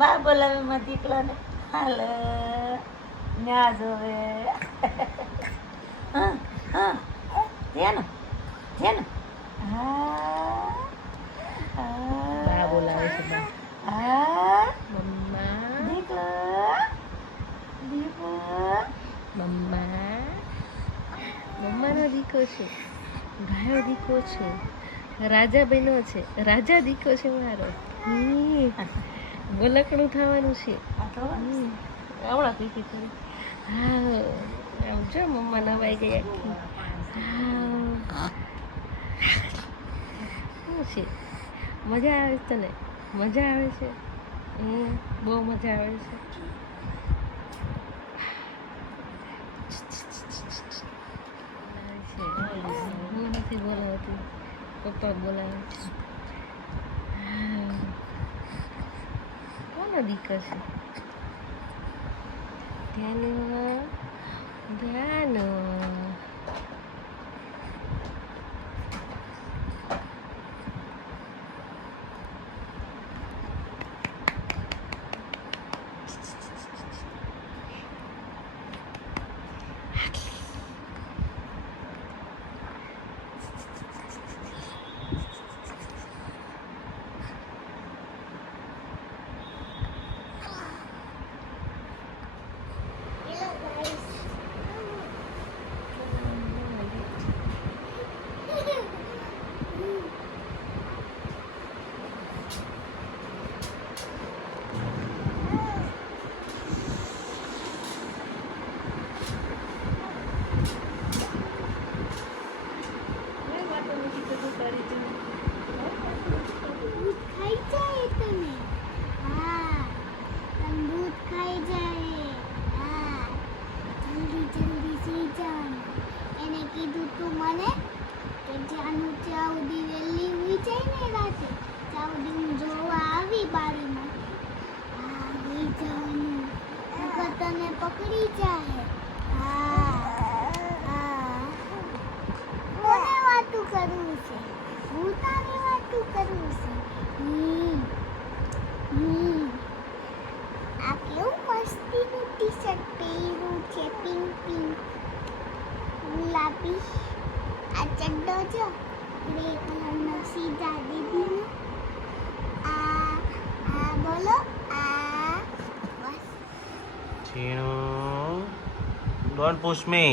બા બોલાવે માં દીકલાને હાલ ન્યા જોવે હા હા તેનો તેનો હા બા બોલાવે છે બા. હા મમ્મા દીકલા દીકલા મમ્મા મમ્માનો દીકો છે, ભાઈઓ દીકો છે, રાજા બહેનો છે, રાજા દીકો છે મારો. બોલકણું થવાનું છે. આવડા પીપી કરી. હા આમ જો મમ્મા નવાઈ ગઈ આખી. હા શું છે, મજા આવે છે તને? મજા આવે છે? બહુ મજા આવે છે. હું નથી બોલાવતી, પપ્પા બોલાવે છે. કોનો દીકરો છે? ધ્યાન ધ્યાન दूध खाई जाए तने हाँ तम दूध खाई जाए हाँ जल्दी जल्दी સી જાન એને કીધું તું મને કે જાનું ચાઉદી વેલી ઉઈ જાય ને રાતે ચાઉદી હું જોવા આવી બારીમાં હા ઉઈ જવાનું નકર તને પકડી જાય હા હા કોને વાતું કરવું છે હું તારે વાતું કરવું છે આ કેવું મસ્તીનું ટી શર્ટ પહેર્યું છે પિંક પિંક ગુલાબી આ ચડ્ડો જો ગ્રે કલરનો સીધા દીદીનો આ બોલો આ બસ Chino, don't push me.